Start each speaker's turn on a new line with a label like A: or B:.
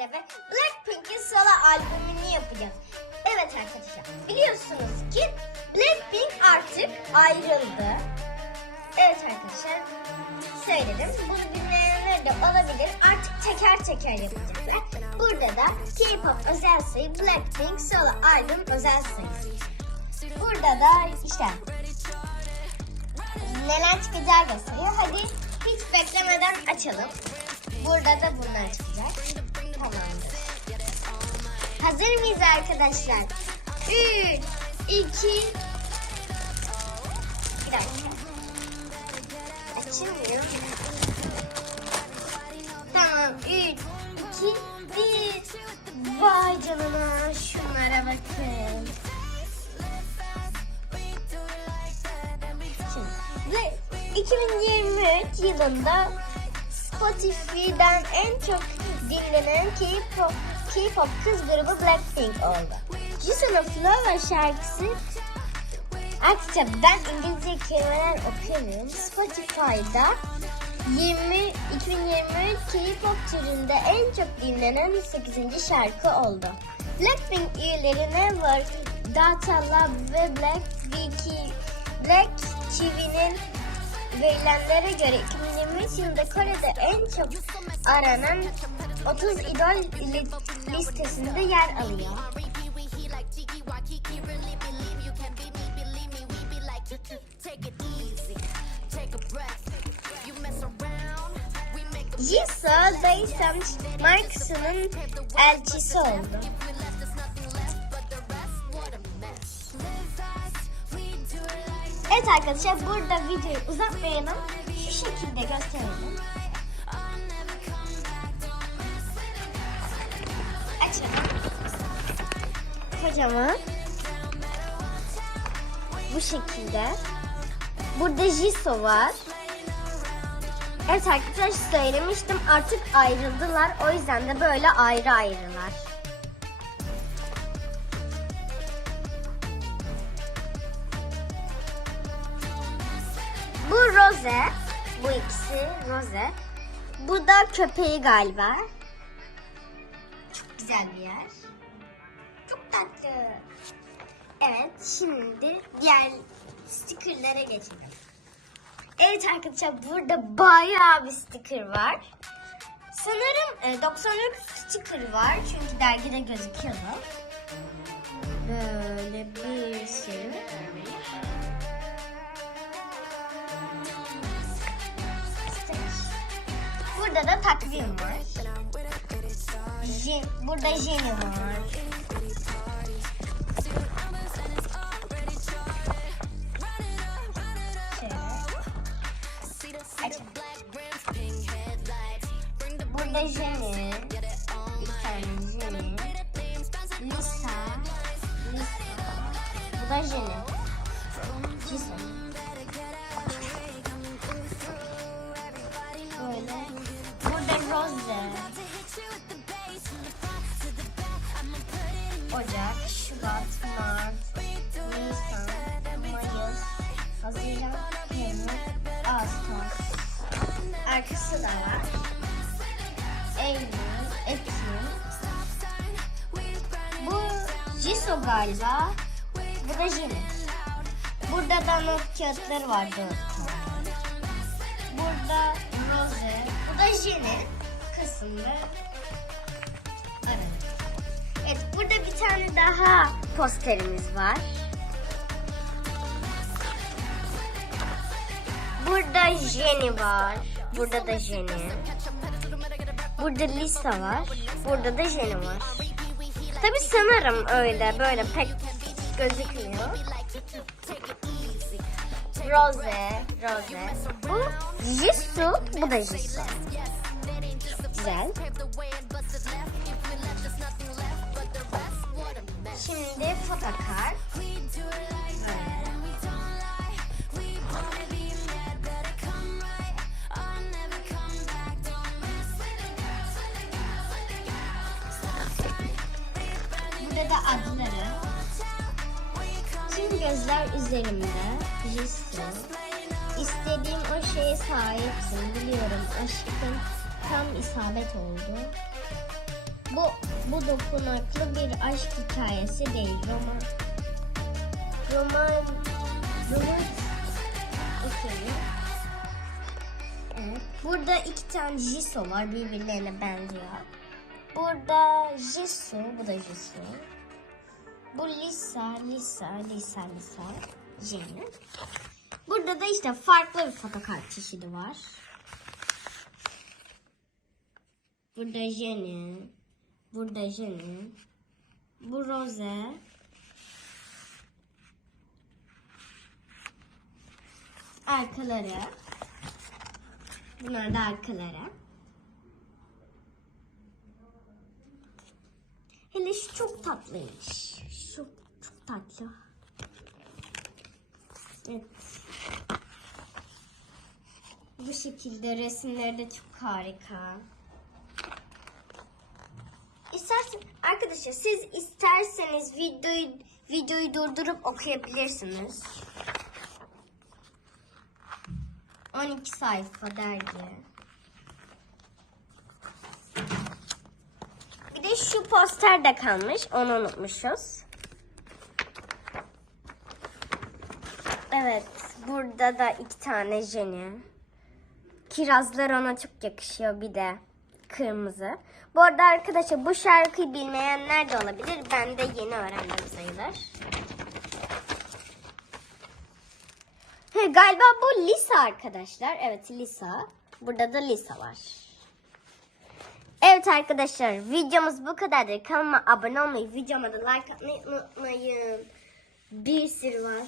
A: ve Blackpink'in solo albümünü yapacağız. Evet arkadaşlar biliyorsunuz ki Blackpink artık ayrıldı. Evet arkadaşlar söyledim. Bunu dinleyenler de olabilir. Artık teker teker yapacaklar. Burada da K-pop özel sayı Blackpink solo albüm özel sayı. Burada da işte neler çıkacağı gösteriyor. Hadi hiç beklemeden açalım. Burada da bunlar çıkacak. Hazır mıyız arkadaşlar? 3, 2, bir dakika. Açılmıyor. Tamam. 3, 2, 1. Vay canına. Şunlara bakın. Şimdi, ve 2023 yılında Spotify'dan en çok dinlenen K-pop K-pop kız grubu Blackpink oldu. Jisoo'nun Flower şarkısı Ayrıca ben İngilizce kelimeler okuyamıyorum. Spotify'da 20 2023 K-pop türünde en çok dinlenen 8. şarkı oldu. Blackpink üyeleri Never, Data Love ve Black Wiki Black TV'nin verilenlere göre 2023 yılında Kore'de en çok aranan 30 idol li- listesinde yer alıyor. Jisoo Daysam markasının elçisi oldu. Evet arkadaşlar burada videoyu uzatmayalım. Şu şekilde gösterelim. Açalım. Kocaman. Bu şekilde. Burada Jisoo var. Evet arkadaşlar söylemiştim artık ayrıldılar. O yüzden de böyle ayrı ayrılar. Rose. Bu ikisi Rose. Bu da köpeği galiba. Çok güzel bir yer. Çok tatlı. Evet şimdi diğer stickerlara geçelim. Evet arkadaşlar burada bayağı bir sticker var. Sanırım e, 93 sticker var çünkü dergide gözüküyor. Böyle bir sürü. Burada da takvim var. Jin, burada Jenny var. Burada Jenny. Bir tane Jenny. Lisa. Lisa. Bu da. Jisoo. Arkası da var. Eylül, Ekim. Bu Jisoo galiba. Bu da Jenny. Burada da not kağıtları var dört. Burada Rose. Bu da Jenny kısmı. Aralık. Evet burada bir tane daha posterimiz var. Burada Jenny var. Burada da Jenny. Burada Lisa var. Burada da Jenny var. Tabi sanırım öyle böyle pek gözükmüyor. Rose, Rose. Bu Jisoo, bu da Jisoo. Güzel. Şimdi fotokart. Burada da adları. Tüm gözler üzerimde. Jisoo. İstediğim o şeye sahipsin. Biliyorum aşkım tam isabet oldu. Bu bu dokunaklı bir aşk hikayesi değil. Roman roman roman okey. Evet. Burada iki tane Jisoo var birbirlerine benziyor. Burada Jisoo, bu da Jisoo. Bu Lisa, Lisa, Lisa, Lisa, Jenny. Burada da işte farklı bir fotokart çeşidi var. Burada Jenny, burada Jenny, bu Rose, arkaları, bunlar da arkaları. Şu çok tatlıymış. Şu çok tatlı. Evet. Bu şekilde resimleri de çok harika. İstersen arkadaşlar siz isterseniz videoyu videoyu durdurup okuyabilirsiniz. 12 sayfa dergi. Bir şu poster de kalmış. Onu unutmuşuz. Evet. Burada da iki tane Jenny. Kirazlar ona çok yakışıyor bir de kırmızı. Bu arada arkadaşlar bu şarkıyı bilmeyenler de olabilir. Ben de yeni öğrendim sayılır. He, galiba bu Lisa arkadaşlar. Evet Lisa. Burada da Lisa var. Evet arkadaşlar videomuz bu kadardır. Kanalıma abone olmayı, videoma da like atmayı unutmayın. Bir sürü var.